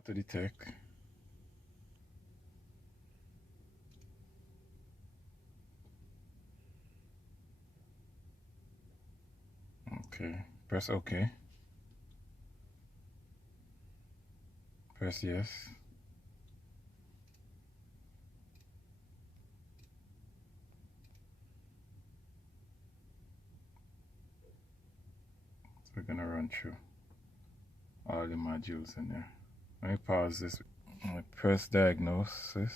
Auto detect. Okay, press OK. Press yes. So we're gonna run through all the modules in there. Let me pause this. Let me press diagnosis.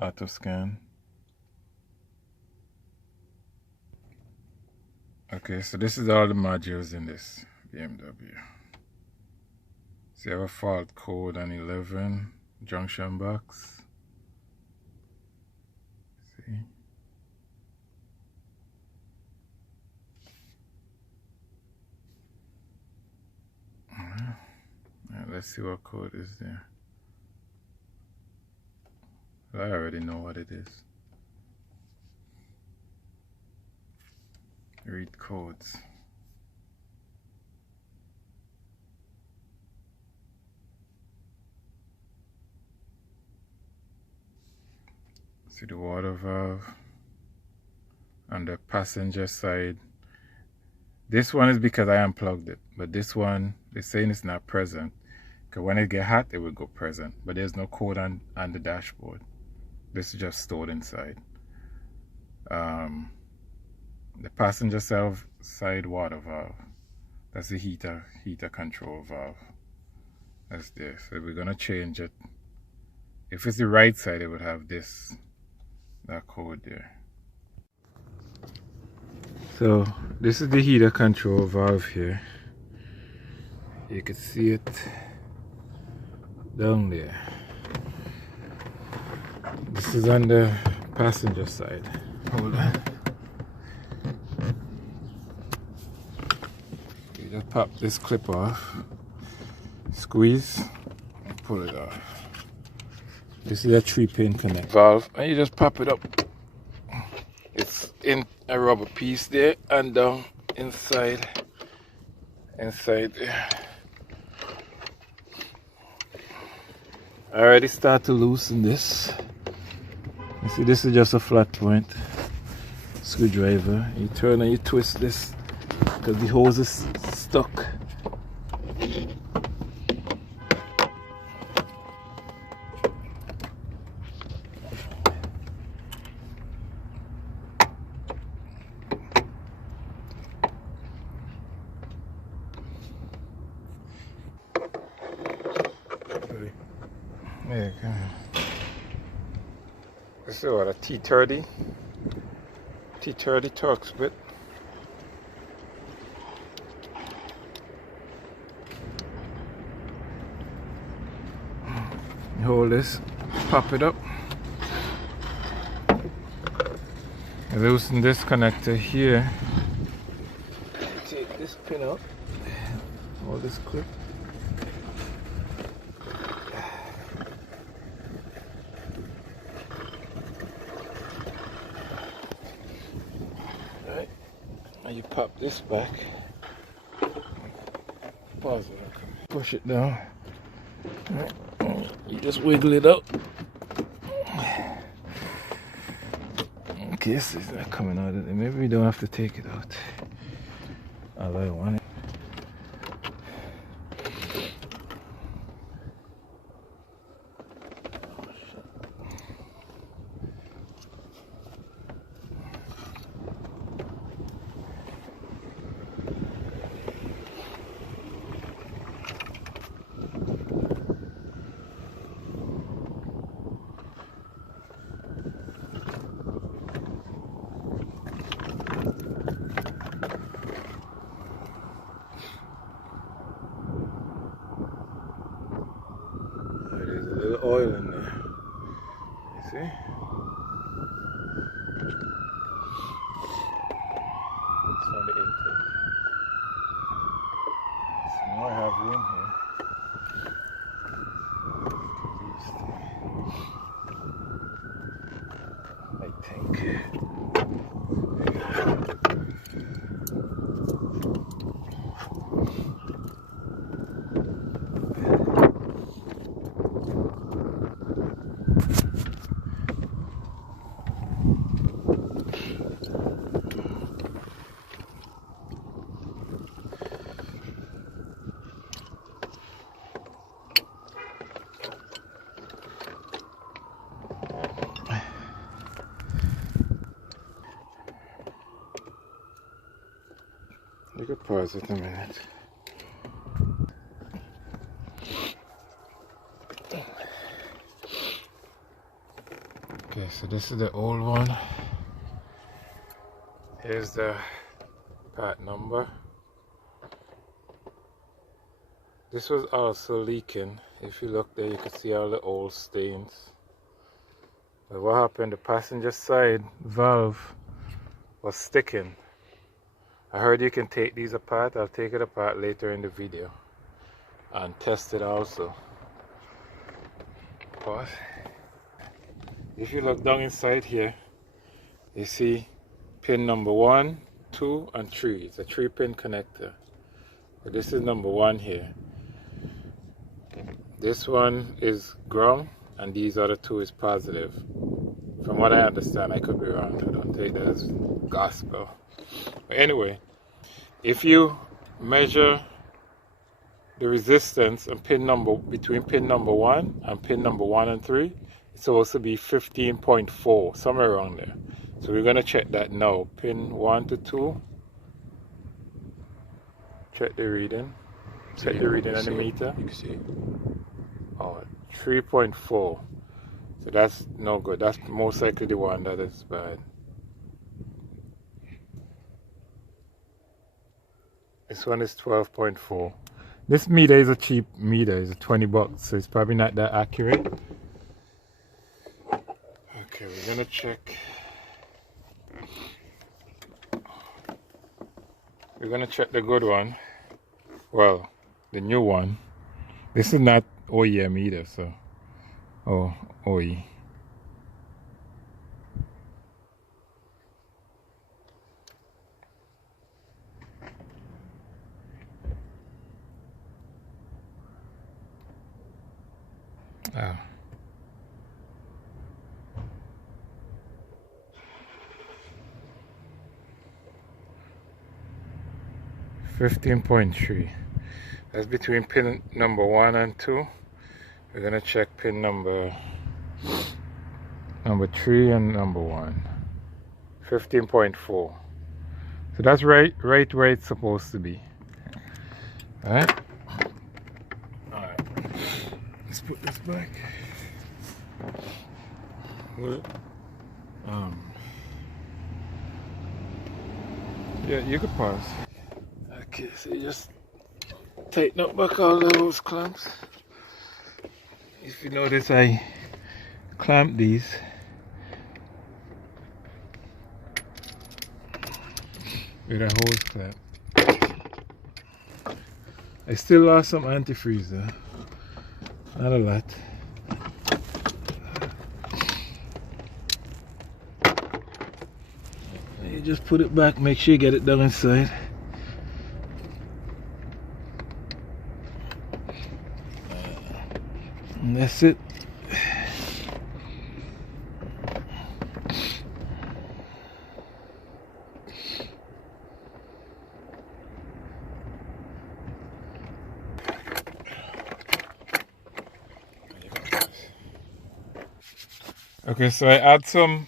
Auto scan. Okay, so this is all the modules in this BMW. So you have a fault code on 11 junction box. See? Alright, let's see what code is there. I already know what it is. Read codes. See the water valve on the passenger side. This one is because I unplugged it, but this one, they're saying it's not present. Because when it get hot, it will go present. But there's no code on the dashboard. This is just stored inside. The passenger side water valve. That's the heater control valve. That's this. So we're gonna change it. If it's the right side, it would have that code there. So this is the heater control valve here. You can see it down there. This is on the passenger side. Hold on. You just pop this clip off, squeeze, and pull it off. This is a 3-pin connect valve, and you just pop it up. It's in a rubber piece there and down inside there. I already start to loosen this. You see, this is just a flat point screwdriver. You turn and you twist this because the hose is stuck. There you go. This is what a T30 torx bit. You hold this, pop it up. You loosen this connector here. Take this pin out. Hold this clip. You pop this back, pause it, push it down, right. You just wiggle it out. In case it's not coming out of it, maybe we don't have to take it out. All I want it. Oil in there, you see? It's on the intake. So now I have room here. I think. pause it a minute. Okay, so this is the old one. Here's the part number. This was also leaking. If you look there, you can see all the old stains. But what happened, the passenger side valve was sticking. I heard you can take these apart. I'll take it apart later in the video and test it also. But if you look down inside here, you see pin number 1, 2, and 3. It's a 3-pin connector. But this is number 1 here. This one is ground, and these other 2 is positive. From what I understand, I could be wrong. I don't take that as gospel. But anyway, if you measure the resistance and between pin number 1 and pin number 1 and 3, it's supposed to be 15.4, somewhere around there. So we're going to check that now. Pin 1 to 2. Check the reading. Check the reading on the meter. You can see it. Oh, 3.4. So that's no good. That's most likely the one that is bad. This one is 12.4. This meter is a cheap meter. It's $20, so it's probably not that accurate. Okay, we're gonna check. We're gonna check the good one. Well, the new one. This is not OEM either, so. Oh, OE. Ah. 15.3. That's between pin number 1 and 2. We're gonna check pin number 3 and number 1. 15.4. So that's right where it's supposed to be. Alright? Alright. Let's put this back. Yeah, you could pause. Okay, so you just tighten up back all those clamps. If you notice, I clamped these with a hose clamp. I still lost some antifreeze though. Not a lot. You just put it back, make sure you get it down inside. And that's it. Okay, so I add some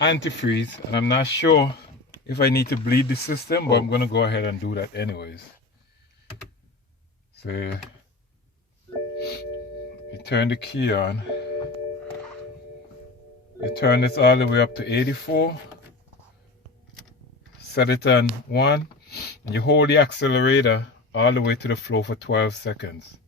antifreeze, and I'm not sure if I need to bleed the system, but I'm gonna go ahead and do that anyways. So you turn the key on. You turn this all the way up to 84. Set it on 1, and you hold the accelerator all the way to the floor for 12 seconds.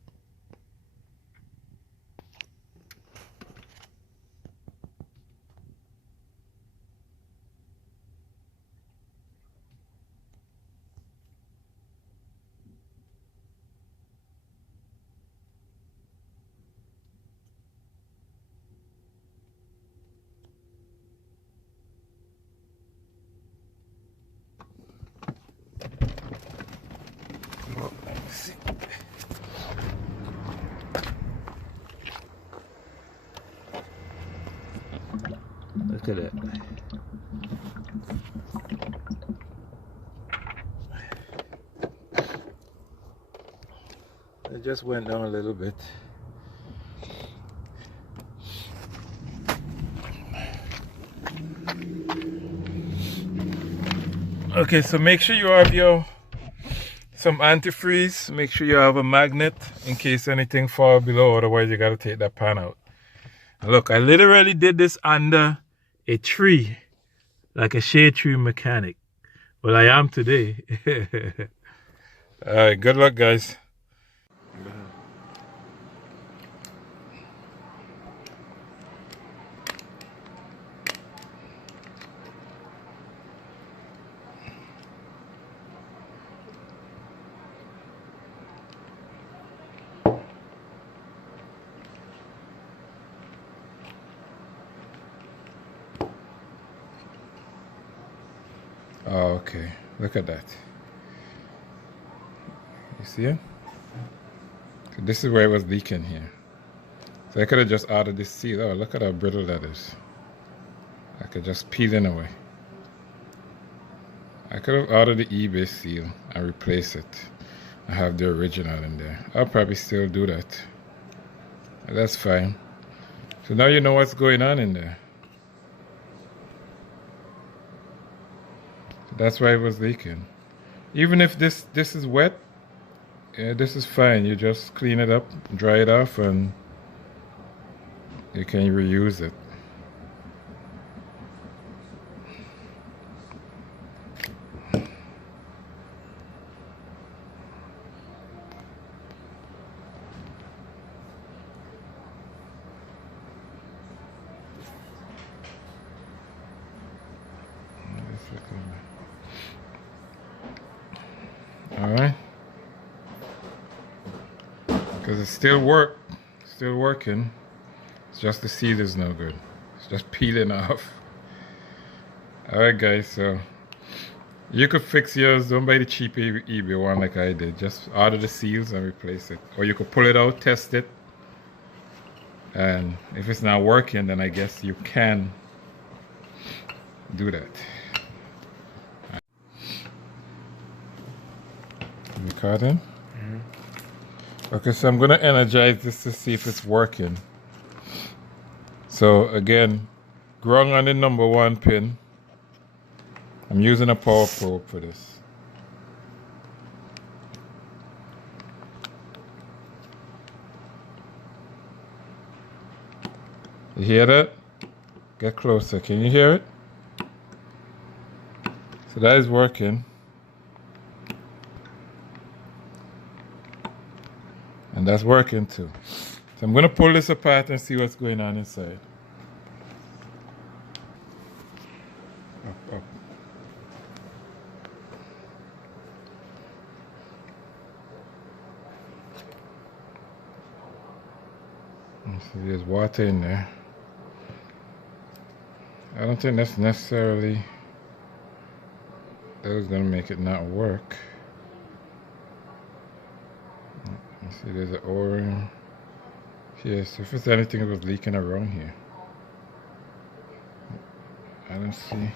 Look at it. It just went down a little bit. Okay, so make sure you have your some antifreeze. Make sure you have a magnet in case anything falls below, otherwise you gotta take that pan out. And look, I literally did this under a tree, like a shade tree mechanic. Well, I am today. Alright, good luck guys. Oh, okay. Look at that. You see it? So this is where it was leaking here. So I could have just ordered this seal. Oh, look at how brittle that is. I could just peel it away. I could have ordered the eBay seal and replace it. I have the original in there. I'll probably still do that. That's fine. So now you know what's going on in there. That's why it was leaking. Even if this is wet, yeah, this is fine. You just clean it up, dry it off, and you can reuse it. Alright, because it's still working. It's just the seal is no good. It's just peeling off. Alright guys, so you could fix yours. Don't buy the cheap eBay one like I did. Just order the seals and replace it. Or you could pull it out, test it, and if it's not working, then I guess you can do that. Recording? Mm-hmm. Okay, so I'm going to energize this to see if it's working. So again, ground on the number 1 pin. I'm using a power probe for this. You hear that? Get closer. Can you hear it? So that is working. And that's working too. So I'm going to pull this apart and see what's going on inside. Up, up. So there's water in there. I don't think that's necessarily that was going to make it not work. See, there's an O-ring here. So if there's anything that was leaking around here, I don't see.